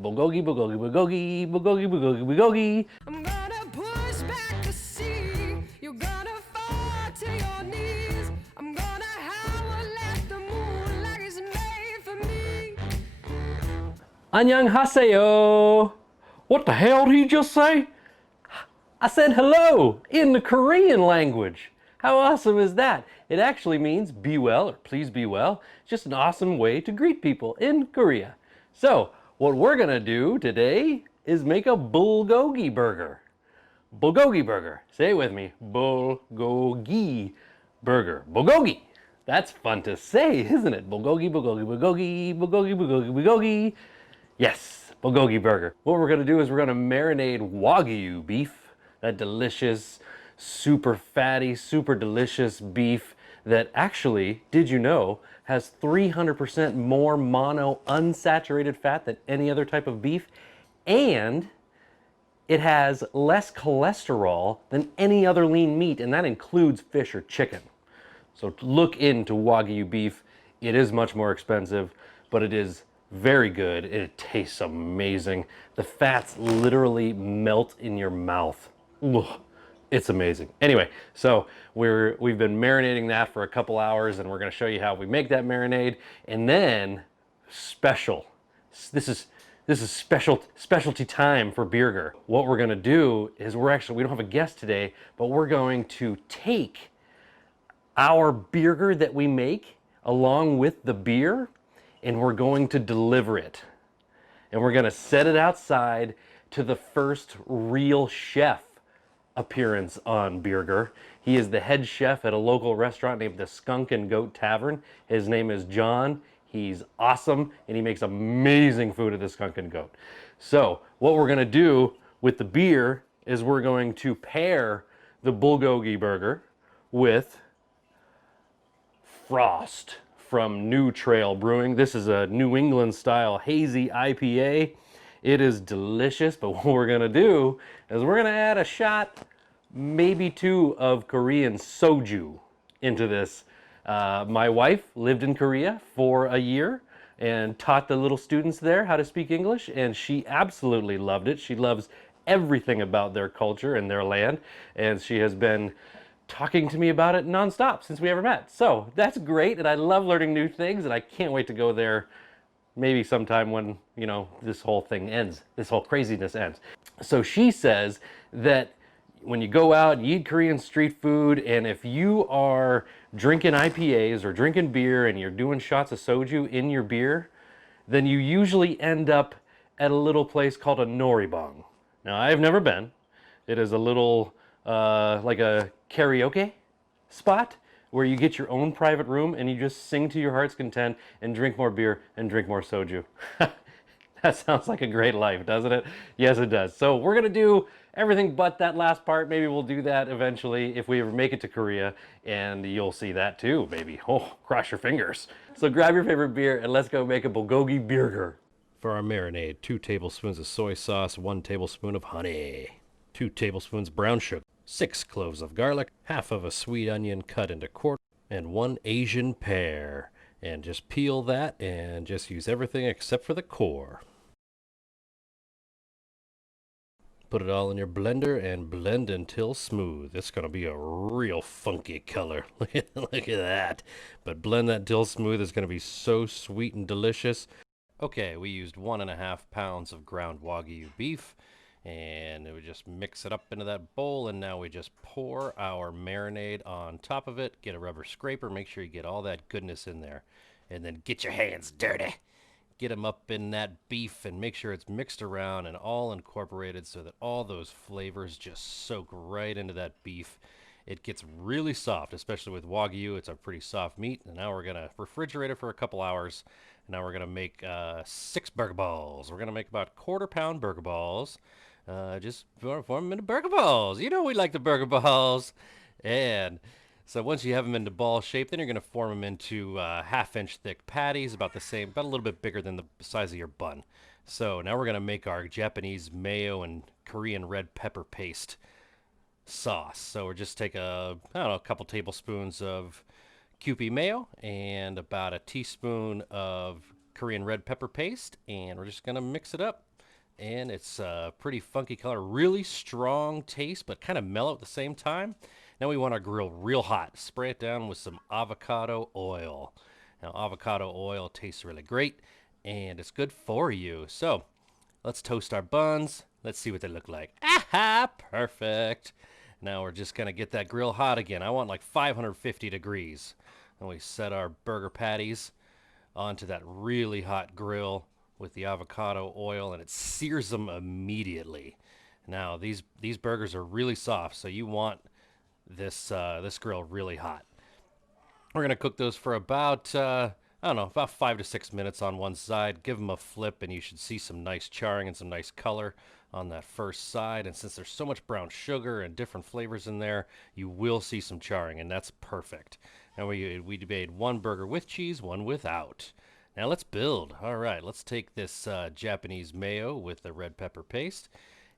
Bulgogi, bulgogi, bulgogi, bulgogi, bulgogi, bulgogi. I'm gonna push back the sea. You're gonna fall to your knees. I'm gonna howl at the moon like it's made for me. Annyeonghaseyo. What the hell did he just say? I said hello in the Korean language. How awesome is that? It actually means be well or please be well. It's just an awesome way to greet people in Korea. So, what we're gonna do today is make a bulgogi burger. Bulgogi burger. Say it with me. Bulgogi burger. Bulgogi. That's fun to say, isn't it? Bulgogi, bulgogi, bulgogi, bulgogi, bulgogi, bulgogi. Yes, bulgogi burger. What we're gonna do is we're gonna marinate Wagyu beef, that delicious, super fatty, super delicious beef that actually, did you know, has 300% more mono unsaturated fat than any other type of beef, and it has less cholesterol than any other lean meat, and that includes fish or chicken. So look into Wagyu beef. It is much more expensive, but it is very good. It tastes amazing. The fats literally melt in your mouth. Ugh, it's amazing. Anyway, so we've been marinating that for a couple hours, and we're going to show you how we make that marinade. And then special. This is specialty time for Burger. What we're going to do is we don't have a guest today, but we're going to take our burger that we make along with the beer, and we're going to deliver it. And we're going to set it outside to the first real chef appearance on Burger. He is the head chef at a local restaurant named the Skunk and Goat Tavern. His name is John. He's awesome, and he makes amazing food at the Skunk and Goat. So what we're gonna do with the beer is we're going to pair the Bulgogi burger with Frost from New Trail Brewing. This is a New England style hazy IPA. It is delicious, but what we're gonna do is we're gonna add a shot, maybe two, of Korean soju into this. My wife lived in Korea for a year and taught the little students there how to speak English, and she absolutely loved it. She loves everything about their culture and their land, and she has been talking to me about it nonstop since we ever met. So that's great, and I love learning new things, and I can't wait to go there maybe sometime when, you know, this whole thing ends, this whole craziness ends. So she says that when you go out and you eat Korean street food, and if you are drinking IPAs or drinking beer and you're doing shots of soju in your beer, then you usually end up at a little place called a noribang. Now, I've never been. It is a little, like a karaoke spot where you get your own private room and you just sing to your heart's content and drink more beer and drink more soju. That sounds like a great life, doesn't it? Yes, it does. So we're gonna do everything but that last part. Maybe we'll do that eventually if we ever make it to Korea, and you'll see that too, maybe. Oh, cross your fingers. So grab your favorite beer and let's go make a bulgogi burger. For our marinade, 2 tablespoons of soy sauce, 1 tablespoon of honey, 2 tablespoons brown sugar, 6 cloves of garlic, half of a sweet onion cut into quarters, and 1 Asian pear. And just peel that and just use everything except for the core. Put it all in your blender and blend until smooth. It's going to be a real funky color. Look at that. But blend that until smooth. It's going to be so sweet and delicious. Okay, we used 1.5 pounds of ground Wagyu beef, and we just mix it up into that bowl, and now we just pour our marinade on top of it. Get a rubber scraper, make sure you get all that goodness in there, and then get your hands dirty. Get them up in that beef and make sure it's mixed around and all incorporated so that all those flavors just soak right into that beef. It gets really soft, especially with Wagyu. It's a pretty soft meat, and now we're gonna refrigerate it for a couple hours. Now we're gonna make 6 burger balls. We're gonna make about 1/4 pound burger balls. Just form them into burger balls. You know we like the burger balls. And so once you have them into ball shape, then you're gonna form them into 1/2-inch thick patties, about the same, about a little bit bigger than the size of your bun. So now we're gonna make our Japanese mayo and Korean red pepper paste sauce. So we're just take a couple tablespoons of Kewpie mayo and about a teaspoon of Korean red pepper paste, and we're just gonna mix it up. and it's a pretty funky color, really strong taste, but kind of mellow at the same time. Now we want our grill real hot. Spray it down with some avocado oil. Now avocado oil tastes really great, and it's good for you. So let's toast our buns. Let's see what they look like. Aha, perfect. Now we're just gonna get that grill hot again. I want like 550 degrees. And we set our burger patties onto that really hot grill with the avocado oil, and it sears them immediately. Now these burgers are really soft, so you want this grill really hot. We're gonna cook those for about I don't know, about 5 to 6 minutes on one side. Give them a flip, and you should see some nice charring and some nice color on that first side. And since there's so much brown sugar and different flavors in there, you will see some charring, and that's perfect. And we made one burger with cheese, one without. Now let's build. All right, let's take this Japanese mayo with the red pepper paste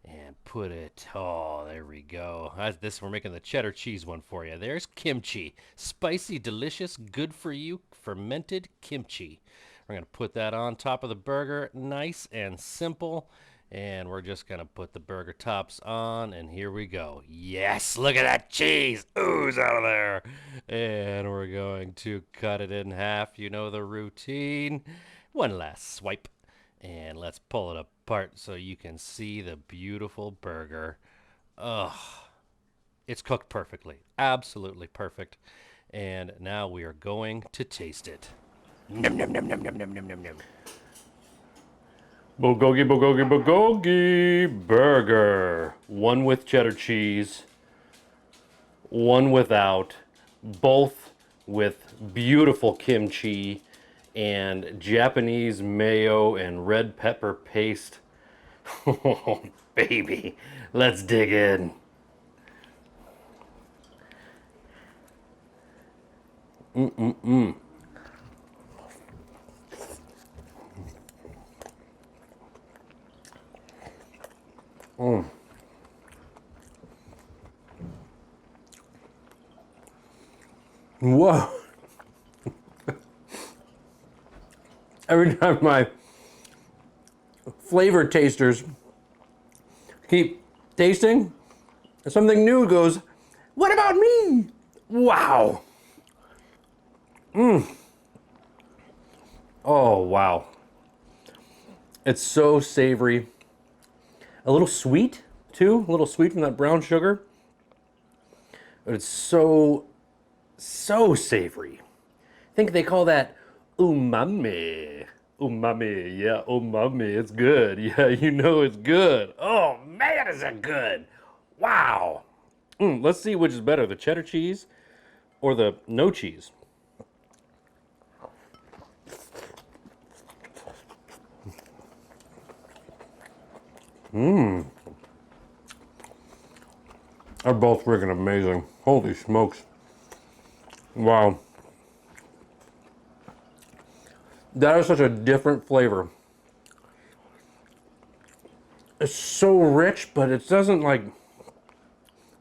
and put it. Oh, there we go. We're making the cheddar cheese one for you. There's kimchi, spicy, delicious, good for you fermented kimchi. We're gonna put that on top of the burger, nice and simple. And we're just gonna put the burger tops on, and here we go. Yes, look at that cheese ooze out of there. And we're going to cut it in half. You know the routine. One last swipe, and let's pull it apart so you can see the beautiful burger. Ugh, it's cooked perfectly, absolutely perfect. And now we are going to taste it. Nom nom nom nom nom nom nom nom nom. Bulgogi Burger. One with cheddar cheese, one without, both with beautiful kimchi and Japanese mayo and red pepper paste. Oh, baby, let's dig in. Mm-mm-mm. Mm. Whoa. Every time my flavor tasters keep tasting, something new goes, what about me? Wow. Oh, wow. It's so savory. A little sweet, too. A little sweet from that brown sugar. But it's so savory. I think they call that umami. Umami, yeah, umami. It's good. Yeah, you know it's good. Oh, man, is it good. Wow. Let's see which is better, the cheddar cheese or the no cheese. They're both freaking amazing. Holy smokes. Wow. That is such a different flavor. It's so rich, but it doesn't like,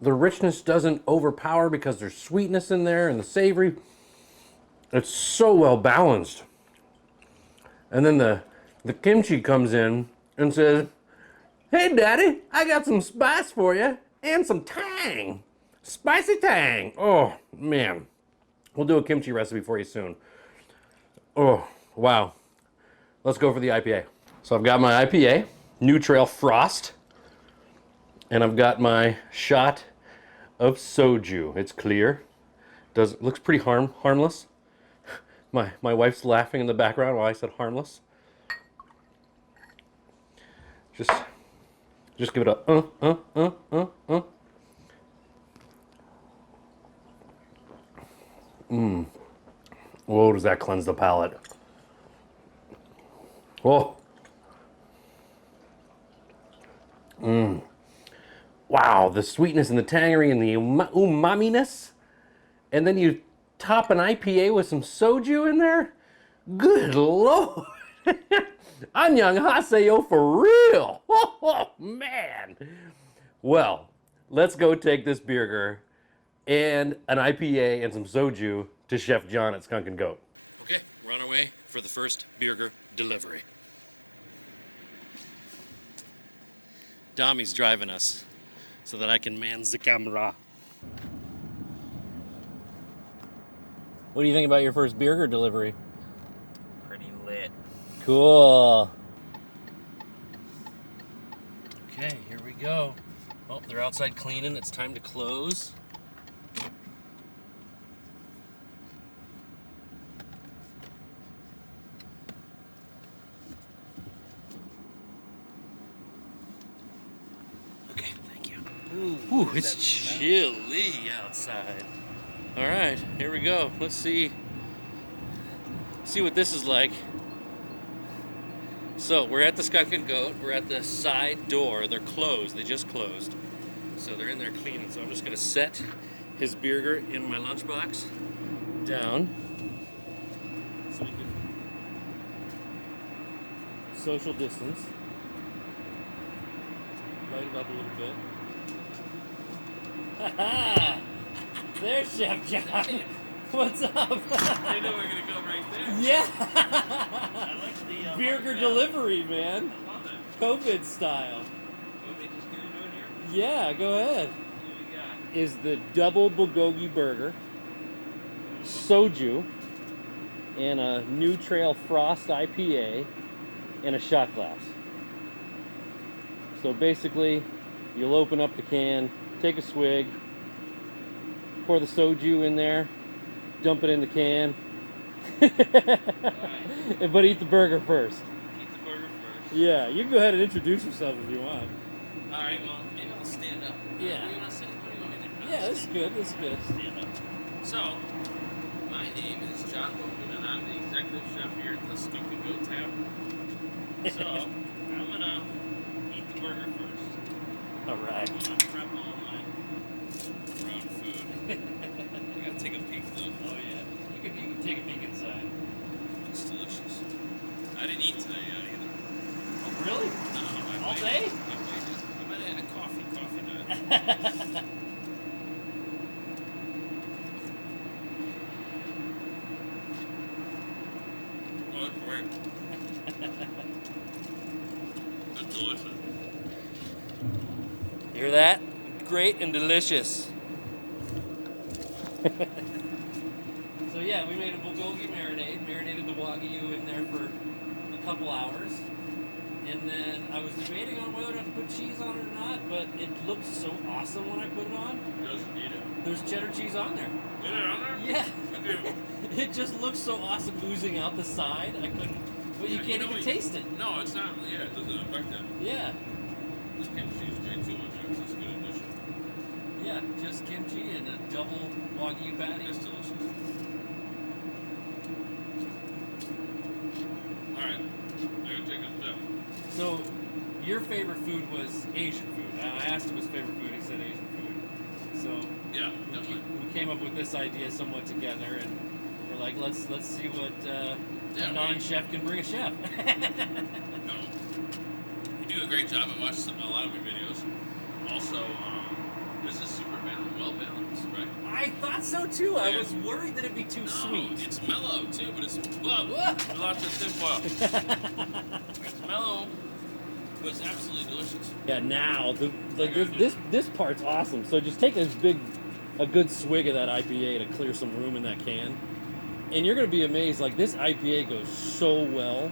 the richness doesn't overpower because there's sweetness in there and the savory. It's so well balanced. And then the kimchi comes in and says, hey daddy, I got some spice for you and some tang. Spicy tang. Oh man. We'll do a kimchi recipe for you soon. Oh, wow. Let's go for the IPA. So I've got my IPA, New Trail Frost, and I've got my shot of soju. It's clear. Looks pretty harmless. My wife's laughing in the background while I said harmless. Just give it a Whoa, does that cleanse the palate? Oh. Wow, the sweetness and the tangery and the umami-ness. And then you top an IPA with some soju in there? Good Lord. Annyeonghaseyo for real. Oh, man. Well, let's go take this burger and an IPA and some soju to Chef John at Skunk and Goat. Okay, we're on our way for the first burger delivery. Dami's driving us so that I can man the camera. What do you think about your first burger delivery? Pretty lit. Cool. Okay, here we go. Oh, they're outside cleaning. It's time to close. Okay, thank you. Ooh, it's chilly outside. All right, here we go. Let's see what this is like. So we're at the Skunk and Goat. We're at the side door. They're closed. They just closed. So they're in there cleaning. So I'm just gonna set his burger in my lunchbox down so we can social distance. Light it up a little bit. Ha-ha! There's Chef John. What's up? I know we're gonna go right there. Yeah. I like the Burger delivery, man. I love it. COVID style. Want me to just get into it here? Yeah, go ahead. What we got? Is the double Bulgogi Burger, soju, and a New Trail Frost IPA, and a shot glass. So basically, you'll open up the can, take a swig, pour the soju in there, dump it in the can, but eat the burger first. Eat the burger first. Yeah, you can go ahead and introduce yourself if you want. All right. Well, maybe I'll stand up. Yeah. What do you want to say? What do you want me to do? Yeah, this is good, this is good. Stand up. So, my name is John Bogan, and I'm the executive chef here at the Skunk and Goat Tavern. So, I'm gonna eat the burger first. All right. I'm gonna prep all my own food. I gotta take a peek though. Oh yeah, you can take a peek inside. It's delicious. I didn't eat today yet either. Oh, really? No, I All waited. day? I waited. I might have had a coffee nut. Oh, it's great. It's delicious. Hear that? Great and delicious. So yeah, we made a bulgogi marinade, marinated the Wagyu in there for a couple hours. And then I was debating on whether or not to put cheese on it or not, but it looked so awesome when I put it on. Doesn't need it. There's cheddar cheese on there. Get it on there? Yeah. Okay. It just looks so awesome oozing out the side. I couldn't, but you can't even taste it. No, it's not. Yeah, it doesn't affect that. Yeah. This kimchi is great too. It's just a good addition. Yeah, just kimchi and a double Wagyu patty. It's delicious. All right, I'm gonna take a step. So, your favorite food was Asian food. I asked him his favorite food. He said Asian food. So Yeah, definitely. we came up with this idea somewhat together, and we're like, let's see what a non-chef can bring a chef. No, you do a great job. I watched a lot of your videos. Also, this is super well balanced, right? I thought so too. I was worried that it'd be too No, sweet. it's mellow too, but it's lots of simple. It's mellow, but it's absolutely delicious. Yeah, now this part's awesome. So just take a good swig of that IPA to clear some room in that can, and you're gonna be amazed. Like, this IPA goes so well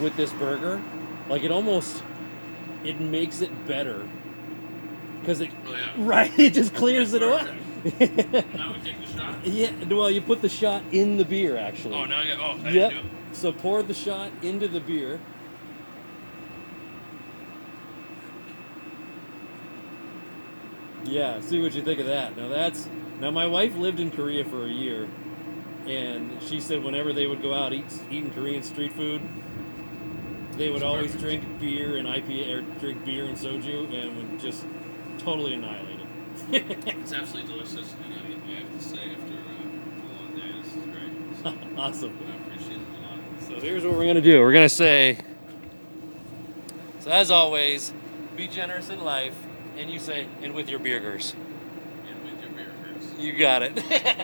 with this burger. Like, it makes it better because it right. It just clears it away. Now we take the shot. Yeah. Well, you put the shot in the beer actually. Oh, now I got. Oh, I Yep. didn't do it. So pour the shot into the beer. Yeah, see what you think of that. Now my wife lived in Korea for a year, and she said whenever they would go out eating Korean street food, they would always drink beer and IPA, or drink beer and soju, and would just totally annihilate it. It's absolutely delicious. And I have to say, after a long day, this is great. So, Awesome. I appreciate it a lot. So here's what we're gonna do. We're gonna say, so as always, be generous in life, and you say, and with your burgers. And with your beer, You got it.